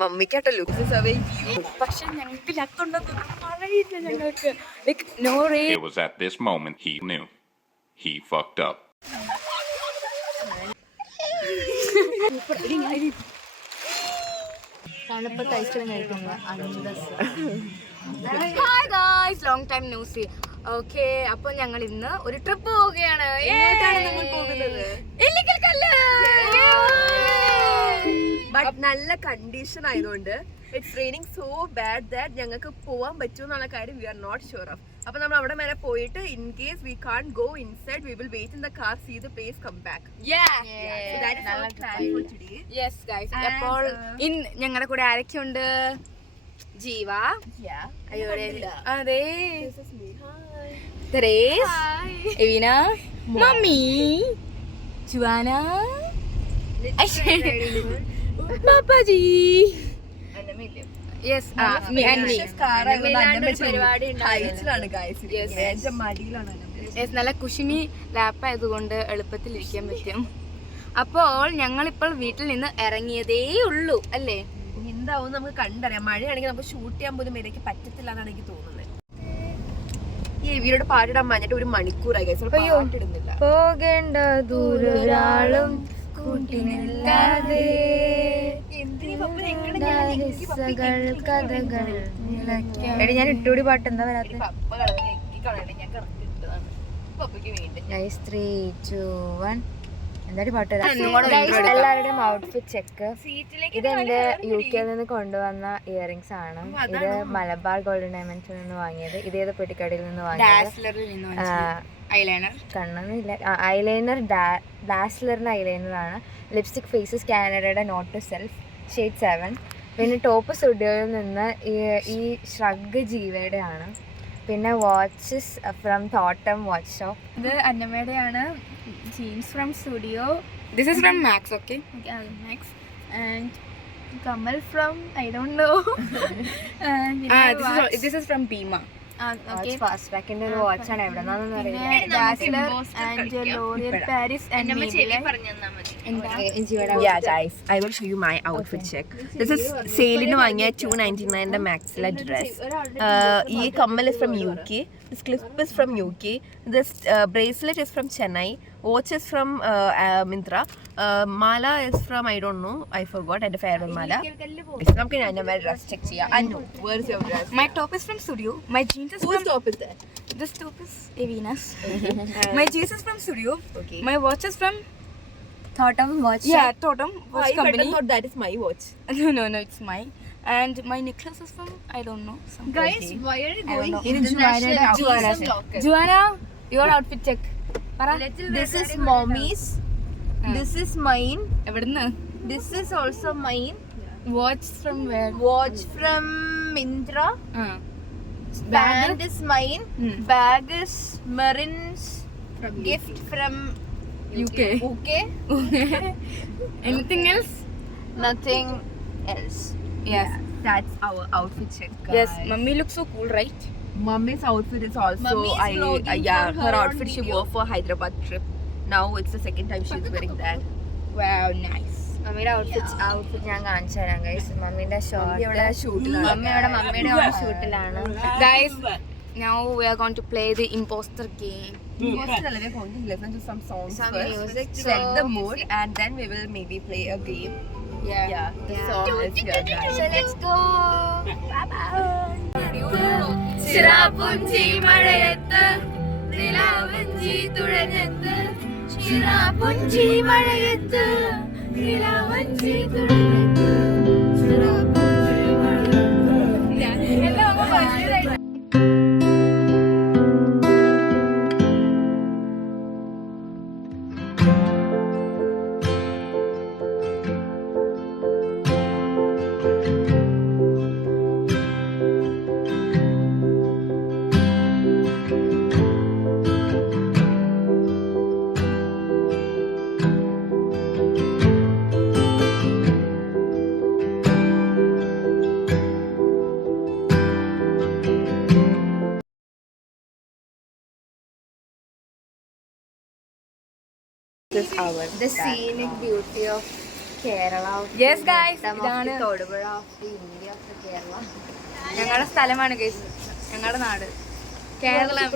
മമ്മിക്കാട്ടോ look പക്ഷെ ഞങ്ങൾക്ക് ലക്കുണ്ടെന്ന് പറയില്ല ഞങ്ങൾക്ക്. Like, no way. It was at this moment he knew. He fucked up. തണുപ്പത്ത് ഐസ്ക്രീം കഴിക്കുന്ന hi guys, long time no see. Okay, അപ്പൊ ഞങ്ങൾ ഇന്ന് ഒരു ട്രിപ്പ് പോവുകയാണ്. നമ്മൾ പോകുന്നത് ഇല്ലിക്കൽ കല്ല്. ബട്ട് നല്ല കണ്ടീഷൻ ആയതുകൊണ്ട് it's raining so bad that ഞങ്ങൾക്ക് പോവാൻ പറ്റുമെന്നുള്ള കാര്യം we are not sure of. അപ്പൊ നമ്മൾ അവിടെ വരെ പോയിട്ട് in case we can go inside we will wait in the car, see the place, come back. Yes guys, അപ്പോൾ ഞങ്ങളുടെ കൂടെ ആരൊക്കെയുണ്ട്? ജീവ, അതെ, തെരേസ്, എവീന, മമ്മി, ജുവാന, പാപ്പാജി. യെസ്, നല്ല കുഷിനി ലാപ്പായതുകൊണ്ട് എളുപ്പത്തിൽ ഇരിക്കാൻ പറ്റും. അപ്പോൾ ഞങ്ങളിപ്പോൾ വീട്ടിൽ നിന്ന് ഇറങ്ങിയതേ ഉള്ളൂ അല്ലേ? എന്താവും നമുക്ക് കണ്ടറിയാം. മഴയാണെങ്കിൽ നമുക്ക് ഷൂട്ട് ചെയ്യാൻ പോലും എനിക്ക് പറ്റത്തില്ല എന്നാണ് എനിക്ക് തോന്നുന്നത്. ഈ ഇവരോട് പാട്ടിടാൻ മഞ്ഞിട്ട് ഒരു മണിക്കൂറായി പാട്ടിടുന്നില്ല. പോകേണ്ട ദൂരൊരാളും കൂട്ടിനില്ലാതെ കഥകൾ. എടി ഞാൻ ഇട്ടുകൂടി പാട്ട് എന്താ വരാത്ത? 3, 2, 1. എന്താടി പാട്ട്? എല്ലാവരുടെയും ഔട്ട്ഫിറ്റ് ചെക്ക്. ഇതെന്റെ UK നിന്ന് കൊണ്ടുവന്ന ഇയറിംഗ്സ് ആണ്. ഇത് മലബാർ ഗോൾഡൻ ഡയമണ്ട്സിൽ നിന്ന് വാങ്ങിയത്. ഇതേത് പെട്ടിക്കടയിൽ നിന്ന് വാങ്ങിയത്? കണ്ണൊന്നുമില്ല. ഐലൈനർ ഡാസ്ലറിന്റെ ഐലൈനർ ആണ്. ലിപ്സ്റ്റിക് ഫേസസ് കാനഡയുടെ നോട്ട് ടു സെൽഫ് ഷെയ്ഡ് 7. പിന്നെ ടോപ്പ് സ്റ്റുഡിയോയിൽ നിന്ന് ഈ ഷ്രഗ് ജീവയുടെ ആണ്. പിന്നെ watches from Thottam watch shop. ഇത് അന്നമ്മയുടെയാണ്. Jeans from studio. This is from Max. Okay, Max. And Kamal from I don't know. This is from Bhima. Fast ട്രാക്കിന്റെ ഒരു വാച്ചാണ്. എവിടെന്നാണെന്ന് അറിയില്ല. Yeah guys, I will show you my outfit check. This is സെയിലിന് വാങ്ങിയ 299 maxilla dress. ഈ കമ്മൽ is from UK. This clip is from UK. This bracelet is from Chennai. Watch is from Myntra. Mala is from I don't know. I forgot. And farewell mala. നമുക്ക് ഞാൻ dress check ചെയ്യാം. Anu, where's your dress? My top is from studio. My jeans is Whose top is that? This top is Evina's. My jeans is from studio. Okay. My watch is from Thotham watch. Yeah, Thotham watch company. I thought that is my watch. No, it's mine. And my necklace is from I don't know. Guys, why are you going Juana, your outfit check. This is mommy's. This is mine. എവിടുന്ന്? This is also mine. Watch from where? Watch from Myntra. Band is mine. Bag is Marin's gift from UK. Anything else? Nothing else. Yes. That's our outfit check, guys. Yes, mummy looks so cool, right? Mummy's outfit is also Mummy is vlogging for her her outfit on she video. wore for Hyderabad trip. Now it's the second time she's wearing that. Wow, nice. മമ്മിയുടെ outfit ഞാൻ കാണിച്ചു തരാം guys. മമ്മിയുടെ ഇവിടെ ഷൂട്ടിലാണ്. മമ്മിയുടെ ഷൂട്ടിലാണ്. Guys, now we are going to play the imposter game. We're going to listen to some songs Some first, music, set the so- mood, and then we will maybe play a game. Yeah. The song is here, guys. So let's go. Bye bye. Cherrapunji മഴയത്ത് നിലാവഞ്ചി തുഴഞ്ഞെത്ത്. ചിറാപുഞ്ചി മഴയത്ത് നിലാവഞ്ചി തുഴഞ്ഞെത്ത്. ചിറാപുഞ്ചി മഴയത്ത്. എല്ലാം മനസ്സിലായി. This is our The scenic beauty of Kerala. Yes guys, ഇതാണ് Thodupuzha of the India of the Kerala. ഞങ്ങളുടെ സ്ഥലമാണ് guys, ഞങ്ങളുടെ നാട് കേരളം.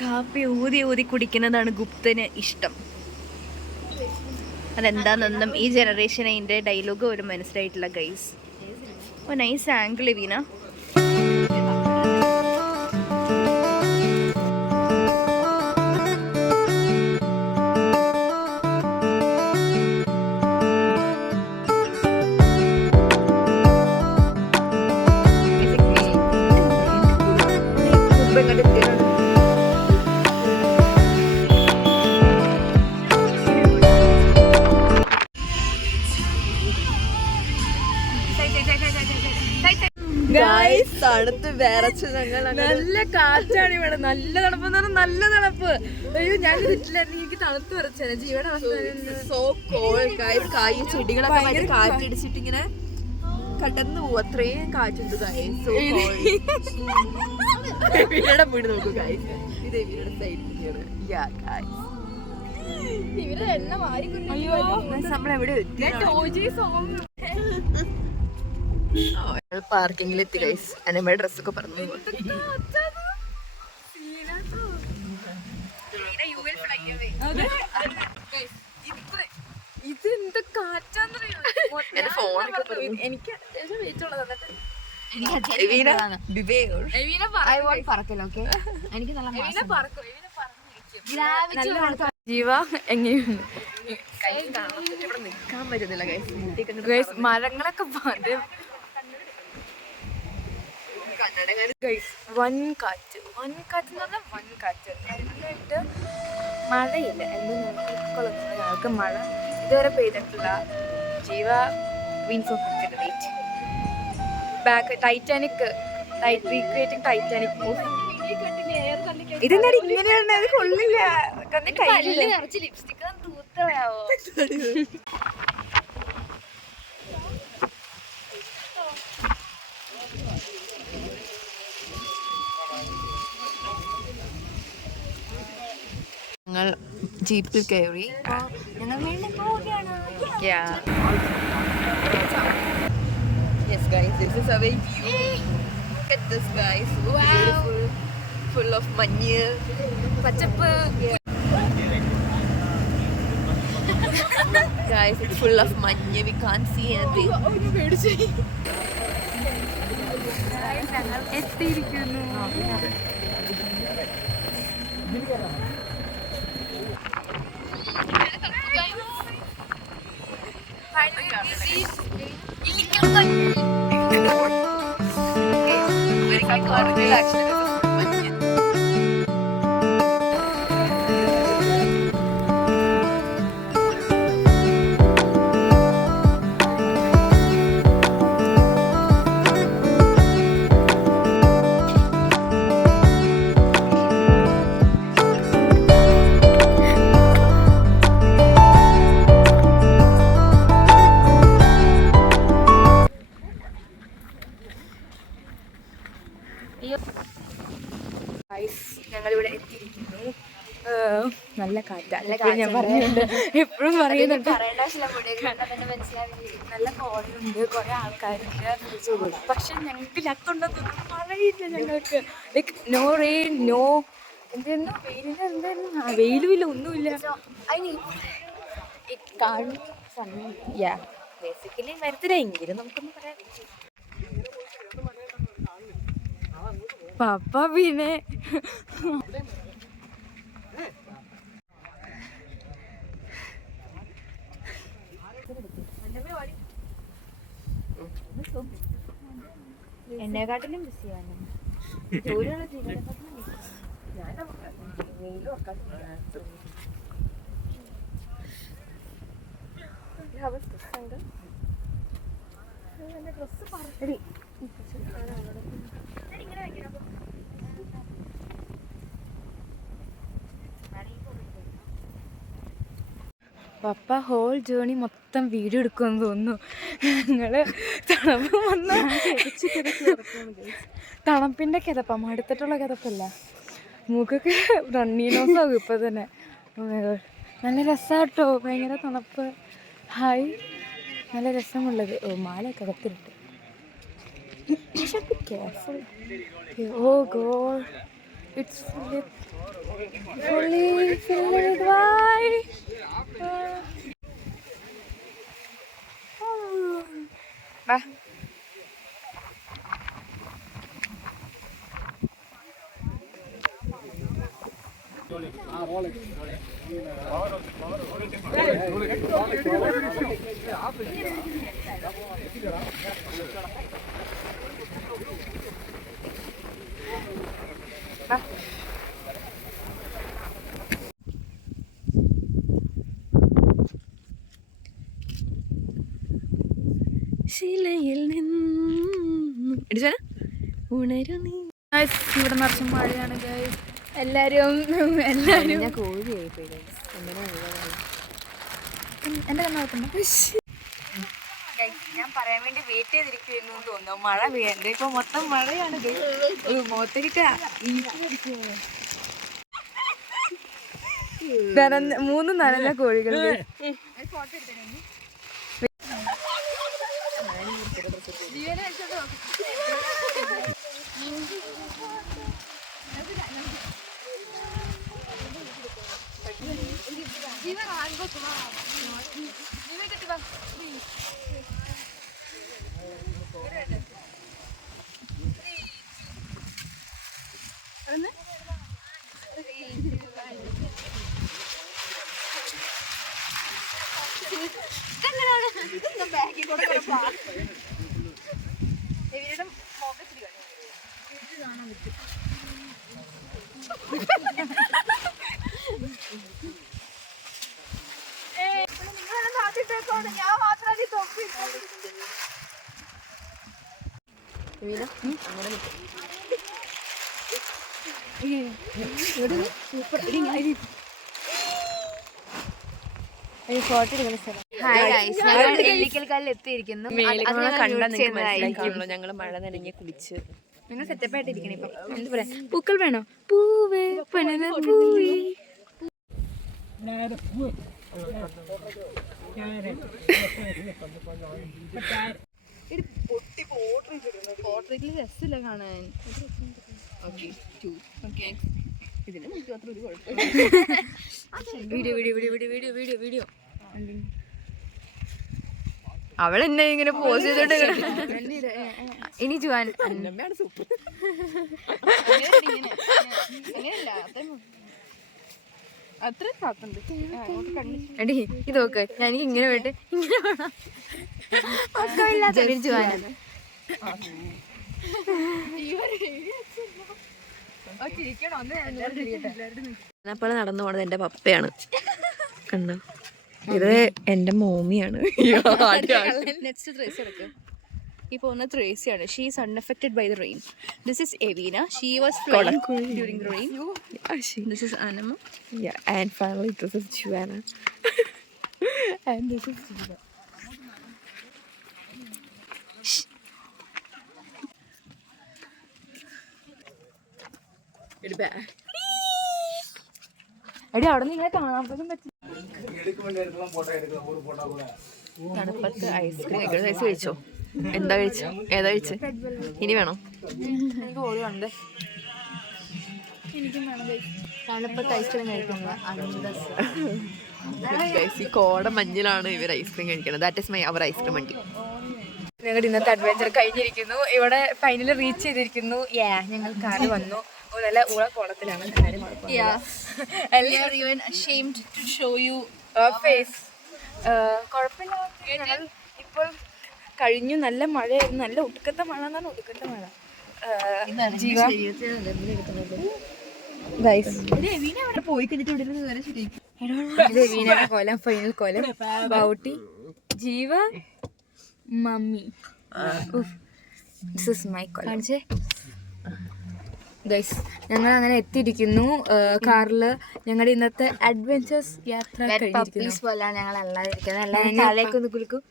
കാപ്പി ഊതി ഊതി കുടിക്കുന്നതാണ് ഗുപ്തന് ഇഷ്ടം. അതെന്താണെന്നും ഈ ജനറേഷന് അതിൻ്റെ ഡയലോഗ് ഒരു മനസ്സിലായിട്ടില്ല ഗൈസ്. ഓ നൈസ് ആംഗിൾ വീണ. തണുത്ത് വിറച്ച് ഞങ്ങൾ നല്ല കാറ്റാണ് ഇവിടെ, നല്ല തണുപ്പ് എന്ന് പറഞ്ഞാൽ നല്ല തണുപ്പ്. അയ്യോ ഞാൻ വീട്ടിലായിരുന്നു, എനിക്ക് തണുത്ത് വിറച്ചാണ് ജീവയുടെ അവസ്ഥ. So cold guys. കായ് ചെടികളൊക്കെ ഭയങ്കര കാറ്റടിച്ചിട്ട് ഇങ്ങനെ കടന്നു പോവും, അത്രയും കാറ്റുണ്ട് ഗൈസ്. So called. എവിയുടെ വീട് നോക്കൂ ഗൈസ്, ഇത് എവിയുടെ സൈഡിലാണ്. യാ ഗൈസ്, നമ്മളെവിടെ പാർക്കിങ്ങിൽ എത്തി ഗൈസ്. അനമ്മയുടെ ഡ്രസ്സൊക്കെ പറഞ്ഞു. ഇത് എന്ത് കാറ്റാന്നറിയോ? എന്റെ ഫോണൊക്കെ എനിക്ക് അത്യാവശ്യം വെയിറ്റ് ഉള്ളത്. ജീവ എങ്ങനെയുണ്ട്? ഇവിടെ നിൽക്കാൻ പറ്റുന്നില്ല ഗൈസ്, മരങ്ങളൊക്കെ വൻ കാറ്റ് എന്ന് പറഞ്ഞാൽ വൻ കാറ്റ്. നന്നായിട്ട് മഴയില്ല, എന്ത് ഞങ്ങൾക്ക് മഴ ഇതുവരെ പെയ്തിട്ടില്ല. Jeeva wins of great back Titanic recreating Titanic movie. ഇതെന്താണ് ഇങ്ങനെയാണ്? അത് കൊള്ളില്ല. ലിപ്സ്റ്റിക് തൂത്തയാവോ? ഞങ്ങൾ ജീപ്പിൽ കയറി. ഞങ്ങൾ വീണ്ടും പോവുകയാണ്. Yes guys, this is our view. Look at this guys, so beautiful, full of മഞ്ഞ്, പച്ചപ്പ്. Guys, it's full of മഞ്ഞ്, we can't see anything. എത്തിയിരിക്കുന്നു. ഞങ്ങളിവിടെ എത്തിയിരിക്കുന്നു. നല്ല കാറ്റാ, ഞാൻ പറയുന്നുണ്ട്, എപ്പോഴും പറയുന്നുണ്ട്. നല്ല കോളുണ്ട്, കുറെ ആൾക്കാരുണ്ട്. പക്ഷെ ഞങ്ങൾക്ക് ലക്കുണ്ടെന്ന് മഴയില്ല ഞങ്ങൾക്ക്. ലൈക്ക് നോ റെയിൻ, നോ എന്തായിരുന്നു വെയിലിന്റെ എന്തായിരുന്നു, വെയിലുമില്ല, ഒന്നുമില്ല. ബേസിക്കലി വരത്തില്ല, എങ്കിലും നമുക്കൊന്നും പറയാം. പപ്പ പിന്നെ എന്നെക്കാട്ടിലും ബിസിയാണ്. പപ്പ ഹോൾ ജേണി മൊത്തം വീഡിയോ എടുക്കുമെന്ന് തോന്നുന്നു. ഞങ്ങള് തണുപ്പ് വന്ന തണുപ്പിൻ്റെ കിതപ്പാ, മടുത്തിട്ടുള്ള കിതപ്പല്ല. മൂക്കൊക്കെ റണ്ണീനോസാകും ഇപ്പം തന്നെ. നല്ല രസമാട്ടോ, ഭയങ്കര തണുപ്പ്. ഹായ്, നല്ല രസമുള്ളത്. മാല കിടത്തിട്ട്. Careful. Oh god, it's fully filled. Why? Ba. ശിലയിൽ നിന്നും ഉണരു നീ. ഇവിടെ നിറച്ചും മഴയാണ് ഗൈസ്. എല്ലാരും കോഴിയായി പോയി. എന്റെ കണ്ണോട്ടുണ്ട്. ഞാൻ പറയാൻ വേണ്ടി വെയിറ്റ് ചെയ്തിരിക്കുന്നു തോന്നുന്നു. മഴ പെയ്യണ്ടേ, ഇപ്പൊ മൊത്തം മഴയാണ്. മുഖത്തേക്ക് 3 നനഞ്ഞ കോഴികൾ. എല്ലിക്കൽക്കാലിൽ എത്തിയിരിക്കുന്നു. ഞങ്ങള് മഴ നനഞ്ഞ് കുളിച്ച് നിങ്ങൾ സെറ്റപ്പ് ആയിട്ടിരിക്കണേ. ഇപ്പം എന്താ പറയാ, പൂക്കൾ വേണോ? പൂവേ പനന പൂവേ. രസമില്ല കാണാൻ. വീഡിയോ അവളെന്നെ ഇങ്ങനെ പോസ് ചെയ്തോണ്ട് ഇനി ജുവാൻ എടി ഇത് നോക്ക്, ഞാൻ എനിക്ക് ഇങ്ങനെ വേണ്ട ഇങ്ങനെ വേണം. ജുവാന പോലെ നടന്നു പോണത് എന്റെ പപ്പയാണ്. കണ്ടോ, ഇത് എന്റെ മോമിയാണ്. നെക്സ്റ്റ് ത്രേസി എടുക്ക്. ഈ പോകുന്ന ത്രേസിയാണ്. She is unaffected by the rain. This is എവീന. She was flying during the rain. This is അനമ. And finally this is Joanna. And this is Jiva. എടി അവിടെ നിങ്ങളെ കാണാൻ പോലും പറ്റില്ല. തണുപ്പത്ത് ഐസ്ക്രീം കഴിക്കണം. ഐസ് കഴിച്ചോ? എന്താ കഴിച്ച? ഏതാ കഴിച്ച്? ഇനി വേണോ? എനിക്ക് ഓരോണ്ട്. തണുപ്പത്ത് ഐസ്ക്രീം കഴിക്കുന്നത് ഈ കോട മഞ്ഞിലാണ് ഇവർ ഐസ്ക്രീം കഴിക്കുന്നത്. That is my our ice cream വണ്ടി. ഞങ്ങളുടെ ഇന്നത്തെ അഡ്വഞ്ചർ കഴിഞ്ഞിരിക്കുന്നു. ഇവിടെ ഫൈനൽ റീച്ച് ചെയ്തിരിക്കുന്നു. ഞങ്ങൾ കാറ് വന്നു. നല്ല ഊളക്കോളത്തിലാണ്. കുഴപ്പമില്ല. ഞങ്ങൾ ഇപ്പോൾ കഴിഞ്ഞു. നല്ല മഴയായിരുന്നു. നല്ല ഒടുക്കത്തെ മഴ എന്നാണ്. ഒടുക്കത്തെ മഴ. പോയി കഴിഞ്ഞിട്ട് വീണയുടെ കോലം, ഫൈനൽ കോലം. ബൗട്ടി, ജീവ, മമ്മി. ദിസ് ഇസ് മൈ കോലം. കാണിച്ചേ ഗൈസ്. ഞങ്ങൾ അങ്ങനെ എത്തിയിരിക്കുന്നു കാറില്. ഞങ്ങളുടെ ഇന്നത്തെ അഡ്വഞ്ചേഴ്സ് യാത്ര പോലാണ് ഞങ്ങൾ അല്ലാതിരിക്കുന്നത്. എല്ലാവരും തലയൊക്കെ ഒന്ന് കുലുക്കും.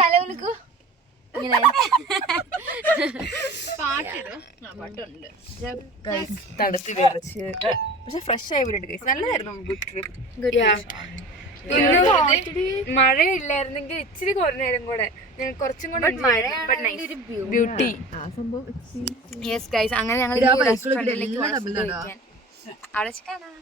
തല കുലുക്കൂ. ഇങ്ങനെ തണുത്ത് വിറച്ച് പക്ഷെ ഫ്രഷ് ആയി വിട്ടിട്ട് ഗൈസ് നല്ലതായിരുന്നു. Good trip. മഴയില്ലായിരുന്നെങ്കിൽ ഇച്ചിരി കുറഞ്ഞേരും കൂടെ കുറച്ചും കൂടെ ബ്യൂട്ടി. യെസ് ഗൈസ്, അങ്ങനെ ഞങ്ങൾ അവിടെ കാണാം.